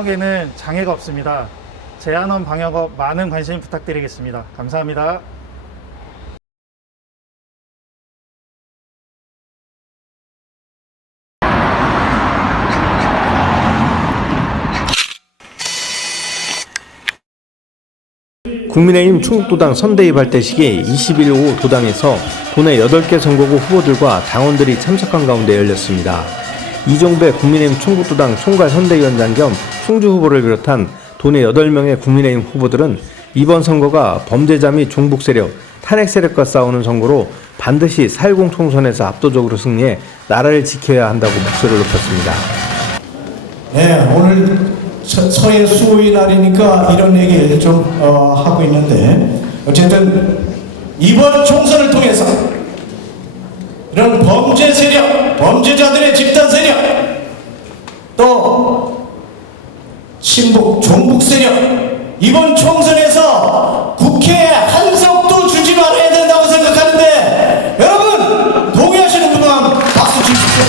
방역에는 장애가 없습니다. 제한원 방역업 많은 관심 부탁드리겠습니다. 감사합니다. 국민의힘 충북도당 선대위 발대식이 20일 오후 도당에서 도내 8개 선거구 후보들과 당원들이 참석한 가운데 열렸습니다. 이종배 국민의힘 충북도당 총괄 선대위원장 겸 충주 후보를 비롯한 도내 8명의 국민의힘 후보들은 이번 선거가 범죄자 및 종북 세력, 탄핵 세력과 싸우는 선거로 반드시 4.10 총선에서 압도적으로 승리해 나라를 지켜야 한다고 목소리를 높였습니다. 네, 오늘 서해 수호의 날이니까 이런 얘기를 좀 하고 있는데, 어쨌든 이번 총선을 통해서 이런 범죄 세력, 범죄자들의 집단 세력, 또 친북, 종북 세력, 이번 총선에서 국회에 한 석도 주지 말아야 된다고 생각하는데, 여러분 동의하시는 분만 박수 주십시오.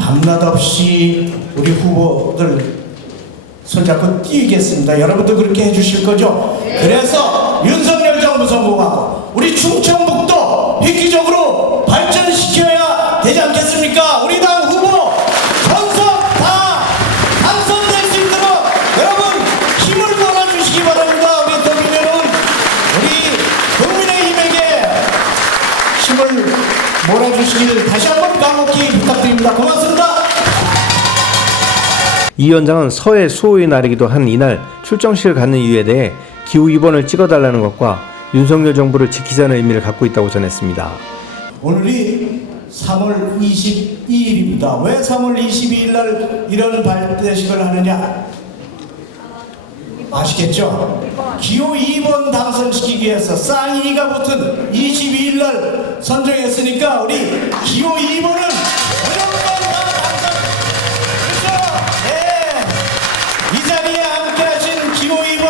밤낮 없이 우리 후보들 손잡고 뛰겠습니다. 여러분도 그렇게 해주실 거죠? 그래서 윤석열 정부 성공하고 우리 충청북도 획기적으로 발전시켜야 되지 않겠습니까? 우리 당 후보 전석 다 당선될 수 있도록 여러분 힘을 몰아주시기 바랍니다. 우리 도민 여러분, 우리 국민의힘에게 힘을 몰아주시길 다시 한번 간곡히 부탁드립니다. 고맙습니다. 이 위원장은 서해 수호의 날이기도 한 이날 출정식을 갖는 이유에 대해 기후 2번을 찍어달라는 것과 윤석열 정부를 지키자는 의미를 갖고 있다고 전했습니다. 오늘이 3월 22일입니다. 왜 3월 22일 날 이런 발대식을 하느냐? 아시겠죠? 기호 2번 당선시키기 위해서 쌍이가 붙은 22일 날 선정했으니까 우리 기호 2번은 어려운만 다 당선. 그렇죠? 네. 이 자리에 함께 하신 기호 2번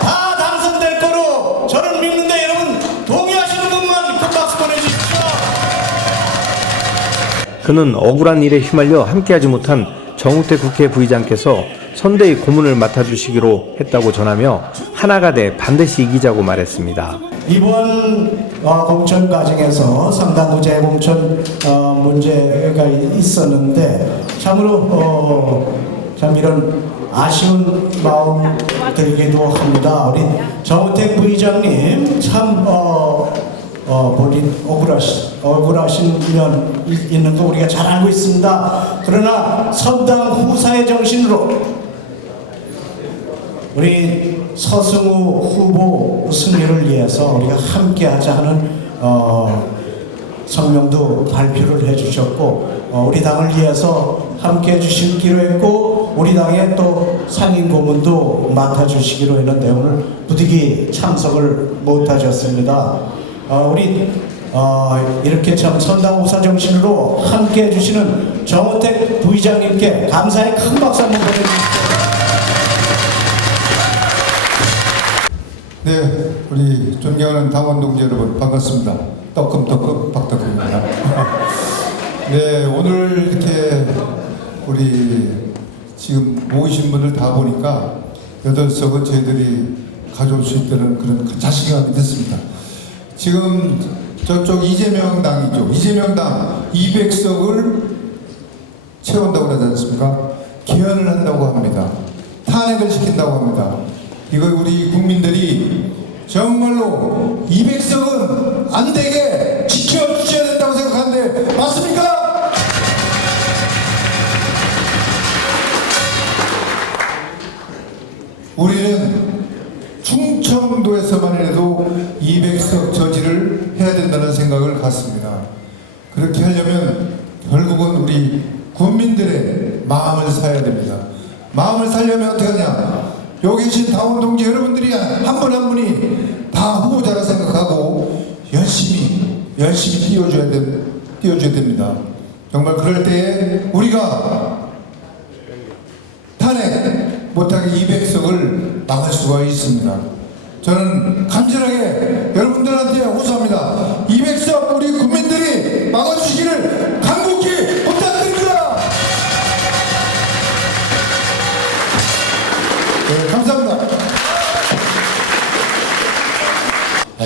다 당선될 거로 저는 믿는데, 여러분 동의하시는 분만 큰 박수 보내주십시오. 그는 억울한 일에 휘말려 함께하지 못한 정우택 국회 부의장께서 선대위 고문을 맡아주시기로 했다고 전하며 하나가 돼 반드시 이기자고 말했습니다. 이번 공천 과정에서 상당부 재공천 문제가 있었는데 참으로 참 이런 아쉬운 마음 들기도 합니다. 우리 정우택 부의장님 참 본인 억울하신 면 있는 거 우리가 잘 알고 있습니다. 그러나 선당 후사의 정신으로 우리 서승우 후보 승리를 위해서 우리가 함께하자 하는 성명도 발표를 해주셨고, 우리 당을 위해서 함께해 주시기로 했고, 우리 당의 또 상임 고문도 맡아주시기로 했는데 오늘 부득이 참석을 못하셨습니다. 우리 이렇게 참 선당 후사 정신으로 함께해 주시는 정우택 부의장님께 감사의 큰 박수 한번 보내주십시오. 네, 우리 존경하는 당원 동지 여러분 반갑습니다. 떡금떡금 박떡금입니다. 네, 오늘 이렇게 우리 지금 모이신 분들 다 보니까 8석은 저희들이 가져올 수 있다는 그런 자신감이 됐습니다. 지금 저쪽 이재명 당이죠. 이재명 당 200석을 채운다고 하지 않습니까? 개헌을 한다고 합니다. 탄핵을 시킨다고 합니다. 이거 우리 국민들이 정말로 200석은 안 되게 지켜주셔야 된다고 생각하는데 맞습니까? 우리는 충청도에서만 해도 200석 저지를 해야 된다는 생각을 갖습니다. 그렇게 하려면 결국은 우리 국민들의 마음을 사야 됩니다. 마음을 살려면 어떻게 하냐? 여기 계신 당원 동지 여러분들이 한 분 한 분이 다 후보자라 생각하고 열심히 띄워줘야 됩니다. 정말 그럴 때에 우리가 탄핵 못하게 200석을 막을 수가 있습니다. 저는 간절하게 여러분들한테 호소합니다. 200석 우리 국민들이 막아주시기를 간곡히 부탁드립니다. 네, 감사합니다.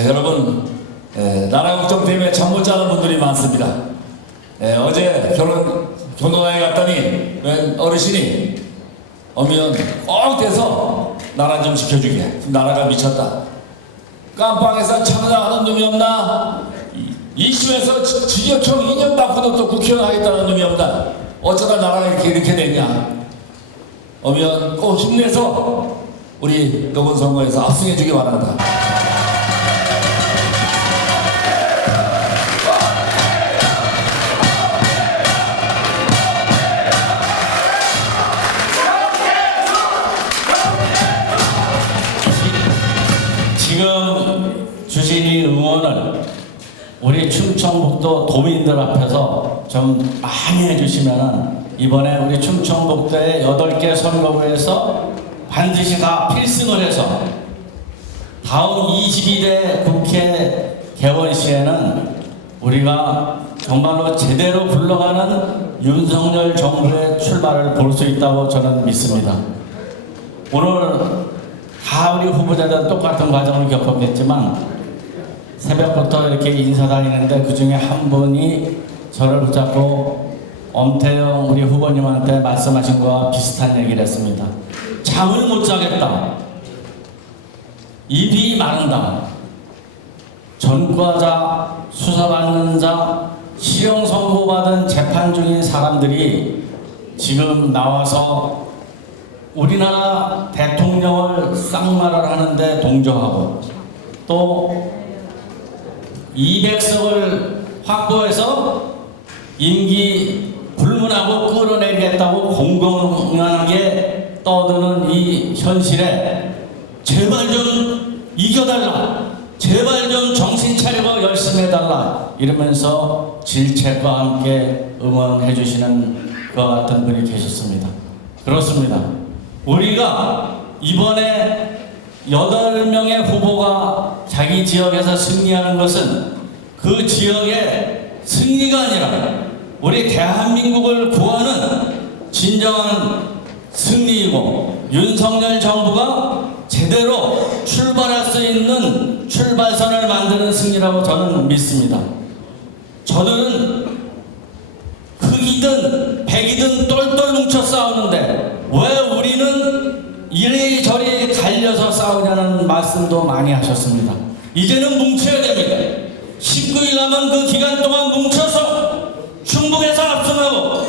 여러분, 나라 걱정 때문에 잠 못 자는 분들이 많습니다. 어제 교도관에 갔더니 웬 어르신이 오면 꼭 돼서 나라 좀 지켜주게. 나라가 미쳤다. 깜빵에서 참여하는 놈이 없나? 2심에서 징역형 2년 받고도 또 국회의원 하겠다는 놈이 없나? 어쩌다 나라가 이렇게 됐냐? 오면 꼭 힘내서 우리 이번 선거에서 압승해 주기 바랍니다. 지금 주신 이 응원을 우리 충청북도 도민들 앞에서 좀 많이 해주시면은 이번에 우리 충청북도의 8개 선거구에서 반드시 다 필승을 해서 다음 22대 국회 개원 시에는 우리가 정말로 제대로 굴러가는 윤석열 정부의 출발을 볼 수 있다고 저는 믿습니다. 오늘 다 우리 후보자들 똑같은 과정을 겪었겠지만 새벽부터 이렇게 인사 다니는데 그 중에 한 분이 저를 붙잡고 엄태영 우리 후보님한테 말씀하신 거와 비슷한 얘기를 했습니다. 잠을 못 자겠다. 입이 마른다. 전과자, 수사받는 자, 실형 선고받은 재판 중인 사람들이 지금 나와서 우리나라 대통령을 쌍말을 하는데 동조하고 또 200석을 확보해서 임기 불문하고 끌어내리겠다고 공공연하게 떠드는 이 현실에 제발 좀 이겨달라, 제발 좀 정신 차리고 열심히 해달라 이러면서 질책과 함께 응원해 주시는 것 같은 분이 계셨습니다. 그렇습니다. 우리가 이번에 8명의 후보가 자기 지역에서 승리하는 것은 그 지역의 승리가 아니라 우리 대한민국을 구하는 진정한 승리이고 윤석열 정부가 제대로 출발할 수 있는 출발선을 만드는 승리라고 저는 믿습니다. 저는 흑이든 백이든 똘똘 뭉쳐 싸우는데 왜 우리는 이리저리 갈려서 싸우냐는 말씀도 많이 하셨습니다. 이제는 뭉쳐야 됩니다. 19일 남은 그 기간 동안 뭉쳐서 충북에서 압승하고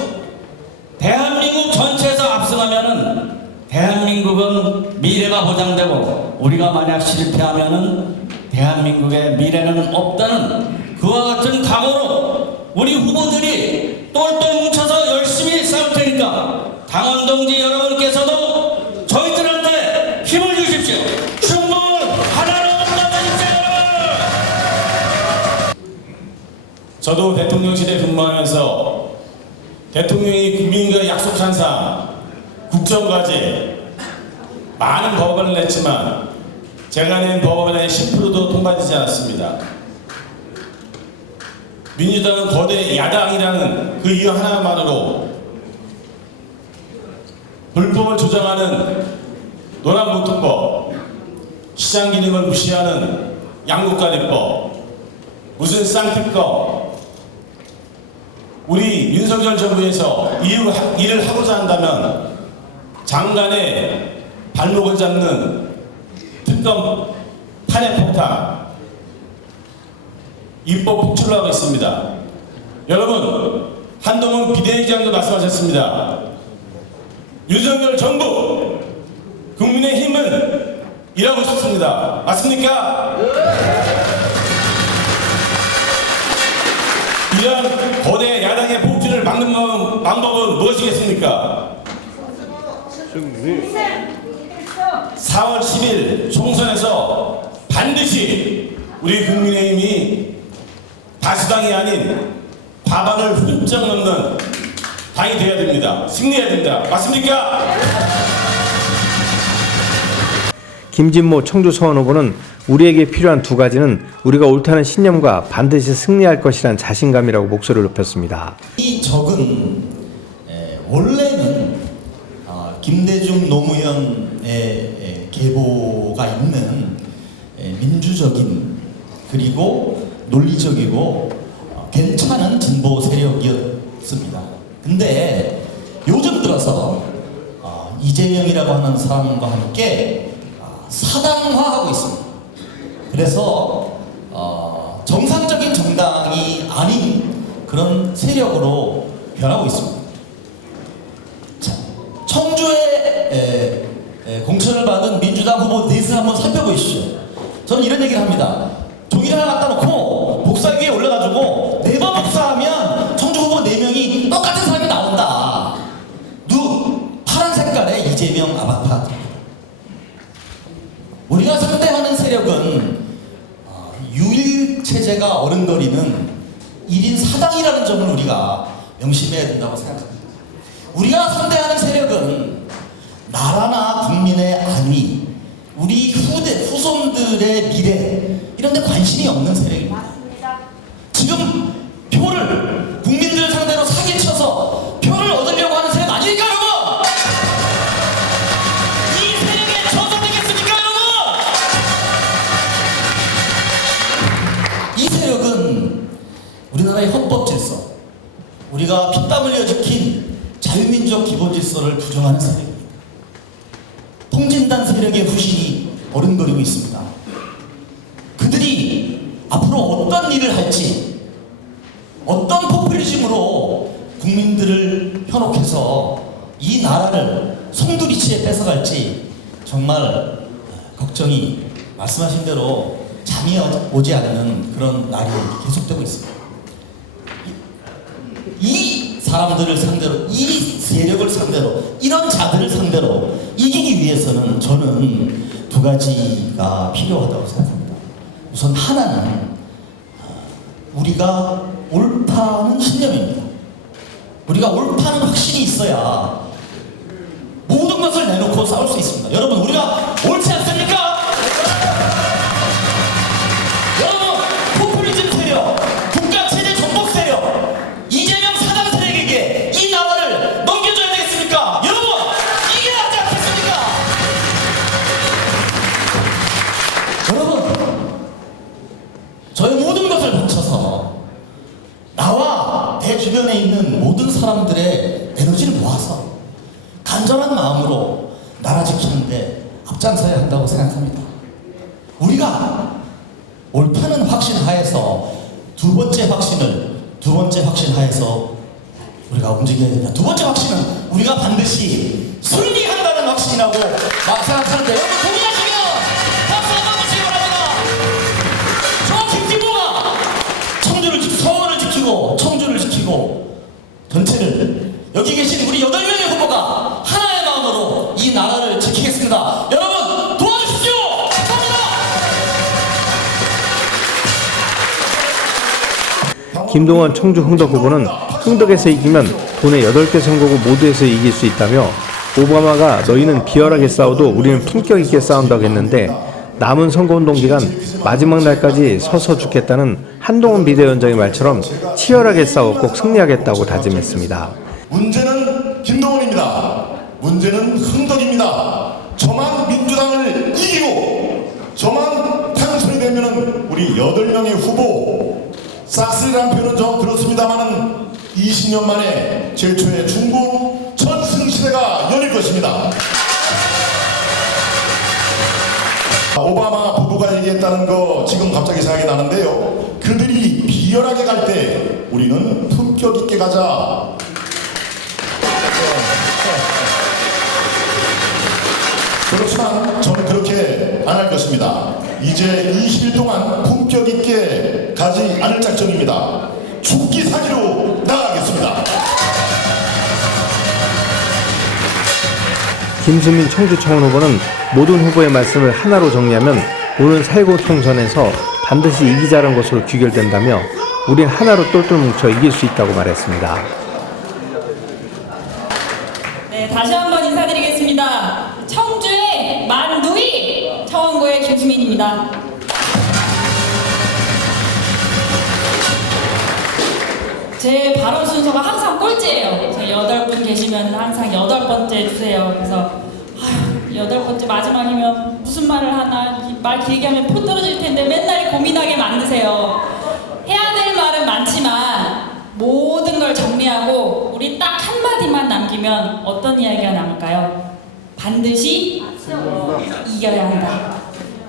대한민국 전체에서 압승하면은 대한민국은 미래가 보장되고 우리가 만약 실패하면은 대한민국의 미래는 없다는 그와 같은 각오로 우리 후보들이 똘똘 뭉쳐서 열심히 싸울 테니까 당원 동지 여러분께서도 저희들한테 힘을 주십시오. 충북 하나로 만나주십시오. 저도 대통령실에 근무하면서 대통령이 국민과 약속한 사항, 국정과제 많은 법안을 냈지만 제가 낸 법안의 10%도 통과되지 않았습니다. 민주당은 거대 야당이라는 그 이유 하나만으로 불법을 조장하는 노란봉투법, 시장 기능을 무시하는 양국관리법, 무슨 쌍특법, 우리 윤석열 정부에서 일을 하고자 한다면 장관의 발목을 잡는 특검 탄핵 폭탄, 입법 폭출을 하고 있습니다. 여러분, 한동훈 비대위장도 말씀하셨습니다. 윤석열 정부, 국민의힘은 일하고 싶습니다. 맞습니까? 이러한 거대 야당의 폭주를 막는 방법은 무엇이겠습니까? 4월 10일 총선에서 반드시 우리 국민의힘이 다수당이 아닌 과반을 훌쩍 넘는 당이 되어야 됩니다. 승리해야 됩니다. 맞습니까? 김진모 청주서원 후보는 우리에게 필요한 두 가지는 우리가 옳다는 신념과 반드시 승리할 것이란 자신감이라고 목소리를 높였습니다. 이 적은 원래는 김대중 노무현의 계보가 있는 민주적인 그리고 논리적이고 괜찮은 진보 세력이었습니다. 근데 요즘 들어서 이재명이라고 하는 사람과 함께 사당화하고 있습니다. 그래서 정상적인 정당이 아닌 그런 세력으로 변하고 있습니다. 자, 청주에 공천을 받은 민주당 후보 넷을 한번 살펴보시죠. 저는 이런 얘기를 합니다. 종이를 하나 갖다 놓고 복사기에 올려가지고 4번 복사하면 청주 후보 4명이 똑같은 사람이 나온다. 파란 색깔의 이재명 아바타. 우리가 상대하는 세력은 유일체제가 어른거리는 1인 사당이라는 점을 우리가 명심해야 된다고 생각합니다. 우리가 상대하는 세력은 나라나 국민의 안위, 우리 후손들의 미래 이런 데 관심이 없는 세력입니다. 맞습니다. 지금 표를 국민들 상대로 사기쳐서 표를 얻으려고 하는 세력 아닙니까, 여러분? 이 세력에 처소되겠습니까, 여러분? 이 세력은 우리나라의 헌법 질서, 우리가 피땀 흘려 지킨 자유민족 기본 질서를 부정하는 세력입니다. 통진단 세력의 후신이 어른거리고 있습니다. 그들이 앞으로 어떤 일을 할지, 어떤 포퓰리즘으로 국민들을 현혹해서 이 나라를 송두리치에 뺏어갈지 정말 걱정이, 말씀하신 대로 잠이 오지 않는 그런 날이 계속되고 있습니다. 이 사람들을 상대로, 이 세력을 상대로, 이런 자들을 상대로 이기기 위해서는 저는 2가지가 필요하다고 생각합니다. 우선 하나는 우리가 옳다는 신념입니다. 우리가 옳다는 확신이 있어야 모든 것을 내놓고 싸울 수 있습니다. 여러분, 우리가 옳지 않습니까? 여러분, 포퓰리즘 세력, 국가체제 전복 세력, 이재명 사당 세력에게 이 나라를 넘겨줘야 되겠습니까? 여러분, 이게 낫지 않겠습니까? 여러분, 저의 모든 것을 바쳐서 나와 내 주변에 있는 모든 사람들의 에너지를 모아서 간절한 마음으로 나라 지키는데 앞장서야 한다고 생각합니다. 우리가 옳다는 확신 하에서 두 번째 확신 하에서 우리가 움직여야 된다. 2번째 확신은 우리가 반드시 승리한다는 확신이라고 생각하는데, 여러분 동의하시면 박수 한번 주시기 바랍니다. 저 김진모가 서울을 지키고 청주를 지키고 전체를, 여기 계신 우리 8명의 후보가 하나의 마음으로 이 나라를 지키겠습니다. 여러분 도와주십시오. 감사합니다. 김동완 청주 흥덕 후보는 흥덕에서 이기면 도내 8개 선거구 모두에서 이길 수 있다며 오바마가 너희는 비열하게 싸워도 우리는 품격 있게 싸운다고 했는데 남은 선거운동 기간 마지막 날까지 서서 죽겠다는 한동훈 비대위원장의 말처럼 치열하게 싸워 꼭 승리하겠다고 다짐했습니다. 문제는 김동완입니다. 문제는 흥덕입니다. 저만 민주당을 이기고 저만 당선이 되면은 우리 8명의 후보 싹쓸이란 표현은 좀 들었습니다만은 20년 만에 제초의 중국 전승시대가 열릴 것입니다. 오바마 부부가 얘기했다는 거 지금 갑자기 생각이 나는데요. 그들이 비열하게 갈 때 우리는 품격 있게 가자. 그렇지만 저는 그렇게 안 할 것입니다. 이제 20일 동안 품격 있게 가지 않을 작정입니다. 죽기 사기로 나가겠습니다. 김수민 청주청원 후보는 모든 후보의 말씀을 하나로 정리하면 오는 4.19 총선에서 반드시 이기자는 것으로 귀결된다며 우린 하나로 똘똘 뭉쳐 이길 수 있다고 말했습니다. 네, 다시 한번 인사드리겠습니다. 청주의 만두이 청원고의 김수민입니다. 제 발언 순서가 항상 꼴찌예요. 제 8분 계시면 항상 8번째 주세요. 그래서 아휴, 8번째 마지막이면 무슨 말을 하나, 말 길게 하면 폰 떨어질 텐데 맨날 고민하게 만드세요. 해야 될 말은 많지만 모든 걸 정리하고 우리 딱 한마디만 남기면 어떤 이야기가 남을까요? 반드시 이겨야 한다.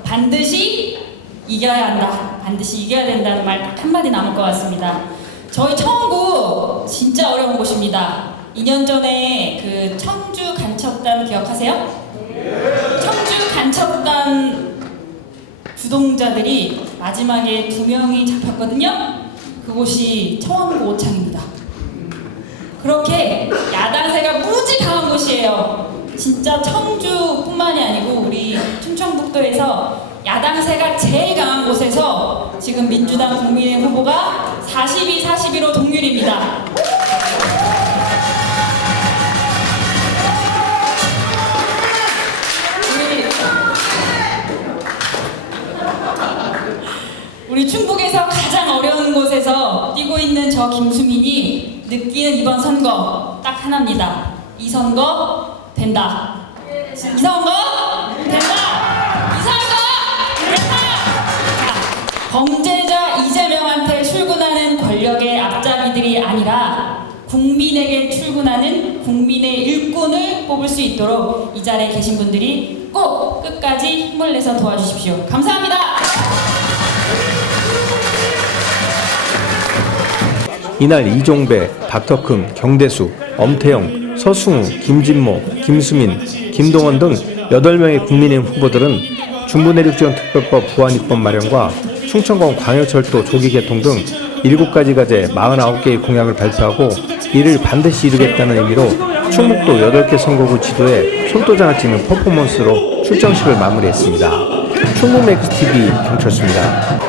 반드시 이겨야 한다. 반드시 이겨야 된다는 말 딱 한마디 남을 것 같습니다. 저희 청원구 진짜 어려운 곳입니다. 2년 전에 그 청주 간첩단 기억하세요? 청주 간첩단 주동자들이 마지막에 2명이 잡혔거든요. 그곳이 청원구 오창입니다. 그렇게 야당세가 무지 강한 곳이에요. 진짜 청주뿐만이 아니고 우리 충청북도에서 야당세가 제일 강한 곳에서 지금 민주당 국민의힘 후보가 42-42로 동률입니다. 우리 충북에서 가장 어려운 곳에서 뛰고 있는 저 김수민이 느끼는 이번 선거 딱 하나입니다. 이 선거 된다. 이 선거 된다. 이 선거 된다. 자, 범죄자 이재명한테 출근하는 권력의 앞잡이들이 아니라 국민에게 출근하는 국민의 일꾼을 뽑을 수 있도록 이 자리에 계신 분들이 꼭 끝까지 힘을 내서 도와주십시오. 감사합니다. 이날 이종배, 박덕흠, 경대수, 엄태영, 서승우, 김진모, 김수민, 김동원 등 8명의 국민의힘 후보들은 중부내륙지원 특별법 부안 입법 마련과 충청권 광역철도 조기 개통 등 7가지 과제 49개의 공약을 발표하고 이를 반드시 이루겠다는 의미로 충북도 8개 선거구 지도에 손도장을 찍는 퍼포먼스로 출정식을 마무리했습니다. 충북넥스TV 경철수입니다.